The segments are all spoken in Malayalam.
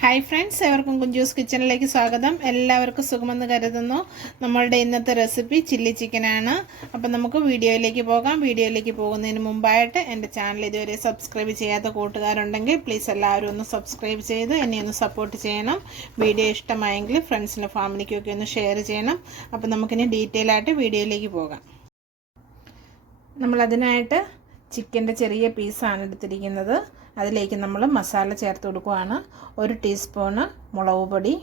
ഹായ് ഫ്രണ്ട്സ് എവർക്കും കുഞ്ചൂസ് കിച്ചണിലേക്ക് സ്വാഗതം. എല്ലാവർക്കും സുഖമെന്ന് കരുതുന്നു. നമ്മളുടെ ഇന്നത്തെ റെസിപ്പി ചില്ലി ചിക്കനാണ് അപ്പം നമുക്ക് വീഡിയോയിലേക്ക് പോകാം. വീഡിയോയിലേക്ക് പോകുന്നതിന് മുമ്പായിട്ട് എന്റെ ചാനൽ ഇതുവരെ സബ്സ്ക്രൈബ് ചെയ്യാത്ത കൂട്ടുകാരുണ്ടെങ്കിൽ പ്ലീസ് എല്ലാവരും ഒന്ന് സബ്സ്ക്രൈബ് ചെയ്ത് എന്നെ ഒന്ന് സപ്പോർട്ട് ചെയ്യണം. വീഡിയോ ഇഷ്ടമായെങ്കിൽ ഫ്രണ്ട്സിനും ഫാമിലിക്കും ഒക്കെ ഒന്ന് ഷെയർ ചെയ്യണം. അപ്പം നമുക്കിനി ഡീറ്റെയിൽ ആയിട്ട് വീഡിയോയിലേക്ക് പോകാം. നമ്മളതിനായിട്ട് ചിക്കന്റെ ചെറിയ പീസാണ് എടുത്തിരിക്കുന്നത്. അതിലേക്ക് നമ്മൾ മസാല ചേർത്ത് കൊടുക്കുകയാണ് ഒരു ടീസ്പൂണ് മുളക് പൊടി.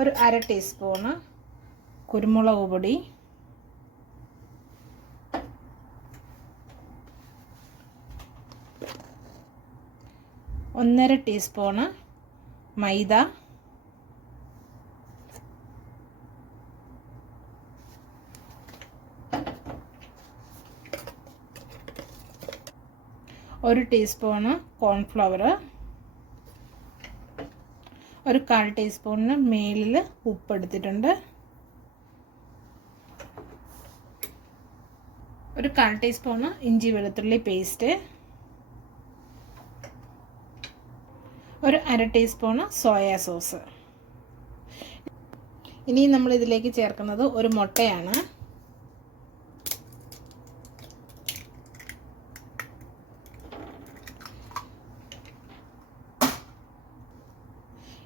ഒരു അര ടീസ്പൂണ് കുരുമുളക് പൊടി. ഒന്നര ടീസ്പൂണ് മൈദ. ഒരു ടീസ്പൂണ് കോൺഫ്ലവർ ഒരു കാൽ ടീസ്പൂണിന് മേലിൽ ഉപ്പെടുത്തിട്ടുണ്ട് ഒരു കാൽ ടീസ്പൂണ് ഇഞ്ചി വെളുത്തുള്ളി പേസ്റ്റ് ഒരു അര ടീസ്പൂണ് സോയാ സോസ് ഇനി നമ്മൾ ഇതിലേക്ക് ചേർക്കുന്നത് ഒരു മുട്ടയാണ്.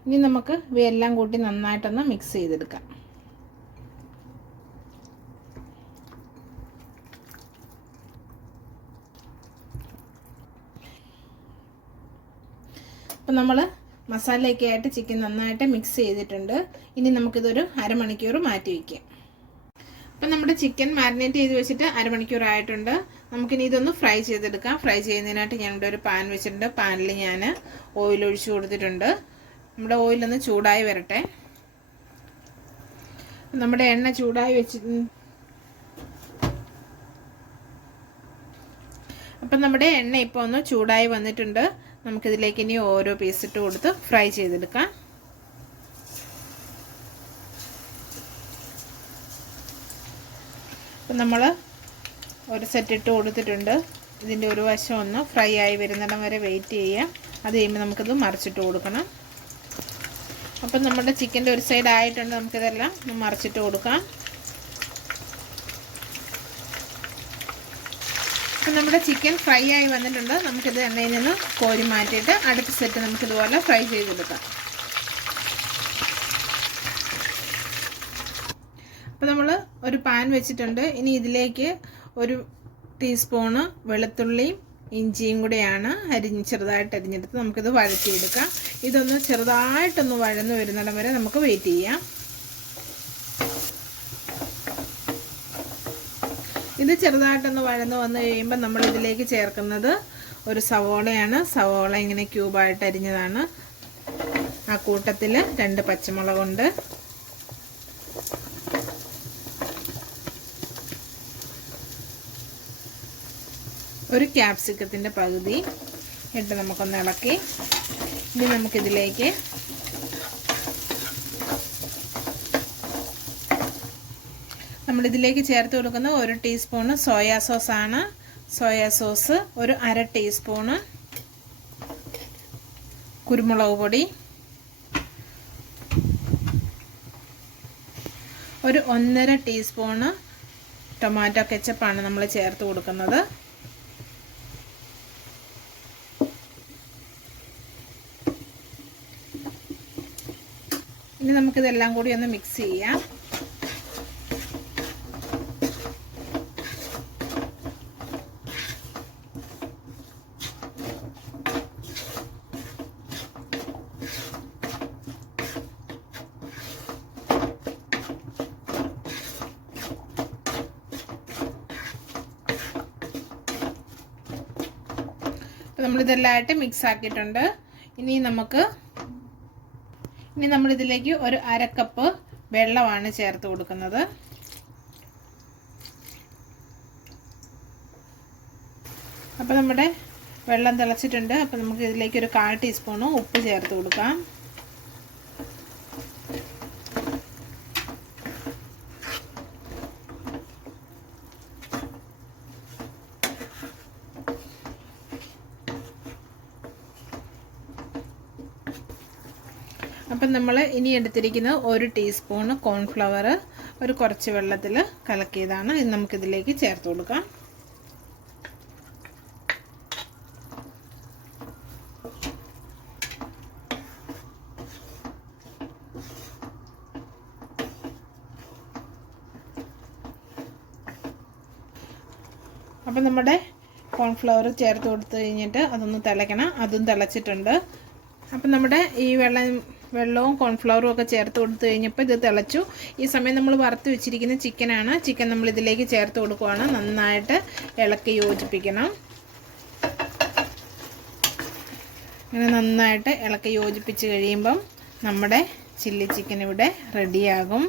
ഇനി നമുക്ക് ഇവയെല്ലാം കൂട്ടി നന്നായിട്ടൊന്ന് മിക്സ് ചെയ്തെടുക്കാം. അപ്പം നമ്മൾ മസാലയൊക്കെ ആയിട്ട് ചിക്കൻ നന്നായിട്ട് മിക്സ് ചെയ്തിട്ടുണ്ട്. ഇനി നമുക്കിതൊരു അരമണിക്കൂർ മാറ്റി വയ്ക്കാം അപ്പം നമ്മുടെ ചിക്കൻ മാരിനേറ്റ് ചെയ്ത് വെച്ചിട്ട് അരമണിക്കൂർ ആയിട്ടുണ്ട്. നമുക്കിനി ഇതൊന്ന് ഫ്രൈ ചെയ്തെടുക്കാം. ഫ്രൈ ചെയ്യുന്നതിനായിട്ട് ഞാനിവിടെ ഒരു പാൻ വെച്ചിട്ടുണ്ട്. പാനിൽ ഞാൻ ഓയിൽ ഒഴിച്ചു കൊടുത്തിട്ടുണ്ട്. നമ്മുടെ ഓയിലൊന്ന് ചൂടായി വരട്ടെ. നമ്മുടെ എണ്ണ ചൂടായി വെച്ച് അപ്പം നമ്മുടെ എണ്ണ ഇപ്പോൾ ഒന്ന് ചൂടായി വന്നിട്ടുണ്ട്. നമുക്കിതിലേക്ക് ഇനി ഓരോ പീസ് ഇട്ട് കൊടുത്ത് ഫ്രൈ ചെയ്തെടുക്കാം. അപ്പം നമ്മൾ ഒരു സെറ്റ് ഇട്ട് കൊടുത്തിട്ടുണ്ട്. ഇതിന്റെ ഒരു വശം ഒന്ന് ഫ്രൈ ആയി വരുന്നിടം വരെ വെയിറ്റ് ചെയ്യാം. അത് കഴിയുമ്പോൾ നമുക്കത് മറിച്ചിട്ട് കൊടുക്കണം. അപ്പം നമ്മുടെ ചിക്കന്റെ ഒരു സൈഡ് ആയിട്ടുണ്ട് നമുക്കിതെല്ലാം. മറിച്ചിട്ട് കൊടുക്കാം. അപ്പം നമ്മുടെ ചിക്കൻ ഫ്രൈ ആയി വന്നിട്ടുണ്ട്. നമുക്കിത് എണ്ണയിൽ നിന്ന് കോരി മാറ്റിയിട്ട് അടുത്ത സെറ്റ് നമുക്കിതുപോലെ ഫ്രൈ ചെയ്തെടുക്കാം അപ്പോൾ നമ്മൾ ഒരു പാൻ വെച്ചിട്ടുണ്ട്. ഇനി ഇതിലേക്ക് ഒരു ടീസ്പൂണ് വെളുത്തുള്ളിയും ഇഞ്ചിയും കൂടെയാണ് അരിഞ്ഞ് ചെറുതായിട്ട് അരിഞ്ഞെടുത്ത് നമുക്കിത് വഴറ്റിയെടുക്കാം. ഇതൊന്ന് ചെറുതായിട്ടൊന്ന് വഴന്ന് വരുന്നിടം വരെ നമുക്ക് വെയിറ്റ് ചെയ്യാം. ഇത് ചെറുതായിട്ടൊന്ന് വഴന്ന് വന്നു കഴിയുമ്പോൾ നമ്മൾ ഇതിലേക്ക് ചേർക്കുന്നത് ഒരു സവോളയാണ്. സവോള ഇങ്ങനെ ക്യൂബായിട്ട് അരിഞ്ഞതാണ്. ആ കൂട്ടത്തിൽ രണ്ട് പച്ചമുളകുണ്ട്. ഒരു ക്യാപ്സിക്കത്തിന്റെ പകുതി ഇട്ട് നമുക്കൊന്ന് ഇളക്കി. ഇനി നമുക്കിതിലേക്ക് നമ്മളിതിലേക്ക് ചേർത്ത് കൊടുക്കുന്ന ഒരു ടീസ്പൂണ് സോയാ സോസാണ് സോയാ സോസ് ഒരു അര ടീസ്പൂണ് കുരുമുളക് പൊടി. ഒരു ഒന്നര ടീസ്പൂണ് ടൊമാറ്റോ കെച്ചപ്പാണ് നമ്മൾ ചേർത്ത് കൊടുക്കുന്നത്. ഇനി നമുക്കിതെല്ലാം കൂടി ഒന്ന് മിക്സ് ചെയ്യാം. നമ്മളിതെല്ലാമായിട്ട് മിക്സ് ആക്കിയിട്ടുണ്ട്. ഇനി നമുക്ക് ഇനി നമ്മളിതിലേക്ക് ഒരു അരക്കപ്പ് വെള്ളമാണ് ചേർത്ത് കൊടുക്കുന്നത്. അപ്പോൾ നമ്മുടെ വെള്ളം തിളച്ചിട്ടുണ്ട്. അപ്പോൾ നമുക്ക് ഇതിലേക്ക് ഒരു കാൽ ടീസ്പൂണ് ഉപ്പ് ചേർത്ത് കൊടുക്കാം. അപ്പം നമ്മൾ ഇനി എടുത്തിരിക്കുന്നത് ഒരു ടീസ്പൂണ് കോൺഫ്ലവർ ഒരു കുറച്ച് വെള്ളത്തിൽ കലക്കിയതാണ്. ഇത് നമുക്കിതിലേക്ക് ചേർത്ത് കൊടുക്കാം. അപ്പം നമ്മുടെ കോൺഫ്ലവർ ചേർത്ത് കൊടുത്തു കഴിഞ്ഞിട്ട് അതൊന്ന് തിളയ്ക്കണം. അതും തിളച്ചിട്ടുണ്ട്. അപ്പം നമ്മുടെ ഈ വെള്ളം വെള്ളവും കോൺഫ്ലവറും ഒക്കെ ചേർത്ത് കൊടുത്തു കഴിഞ്ഞപ്പോൾ ഇത് തിളച്ചു. ഈ സമയം നമ്മൾ വറുത്ത് വെച്ചിരിക്കുന്ന ചിക്കനാണ്. ചിക്കൻ നമ്മൾ ഇതിലേക്ക് ചേർത്ത് കൊടുക്കുവാണ്. നന്നായിട്ട് ഇളക്കി യോജിപ്പിക്കണം. ഇങ്ങനെ നന്നായിട്ട് ഇളക്കി യോജിപ്പിച്ച് കഴിയുമ്പം നമ്മുടെ ചില്ലി ചിക്കൻ ഇവിടെ റെഡിയാകും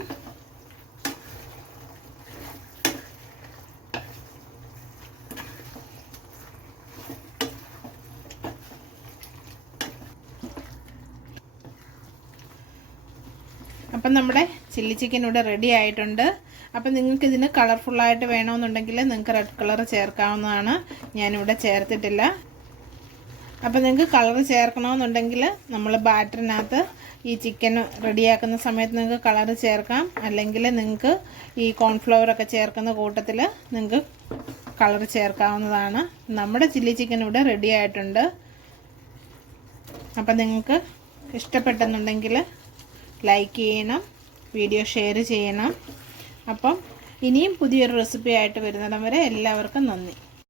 അപ്പം നമ്മുടെ ചില്ലി ചിക്കൻ ഇവിടെ റെഡി ആയിട്ടുണ്ട്. അപ്പം നിങ്ങൾക്ക് ഇതിന് കളർഫുള്ളായിട്ട് വേണമെന്നുണ്ടെങ്കിൽ നിങ്ങൾക്ക് റെഡ് കളർ ചേർക്കാവുന്നതാണ്. ഞാനിവിടെ ചേർത്തിട്ടില്ല. അപ്പം നിങ്ങൾക്ക് കളർ ചേർക്കണമെന്നുണ്ടെങ്കിൽ നമ്മൾ ബാറ്ററിനകത്ത് ഈ ചിക്കൻ റെഡിയാക്കുന്ന സമയത്ത് നിങ്ങൾക്ക് കളർ ചേർക്കാം. അല്ലെങ്കിൽ നിങ്ങൾക്ക് ഈ കോൺഫ്ലവറൊക്കെ ചേർക്കുന്ന കൂട്ടത്തിൽ നിങ്ങൾക്ക് കളർ ചേർക്കാവുന്നതാണ്. നമ്മുടെ ചില്ലി ചിക്കൻ ഇവിടെ റെഡി ആയിട്ടുണ്ട്. അപ്പം നിങ്ങൾക്ക് ഇഷ്ടപ്പെട്ടെന്നുണ്ടെങ്കിൽ ലൈക്ക് ചെയ്യണം വീഡിയോ ഷെയർ ചെയ്യണം. അപ്പം ഇനിയും പുതിയൊരു റെസിപ്പി ആയിട്ട് വരുന്നിടം വരെ എല്ലാവർക്കും നന്ദി.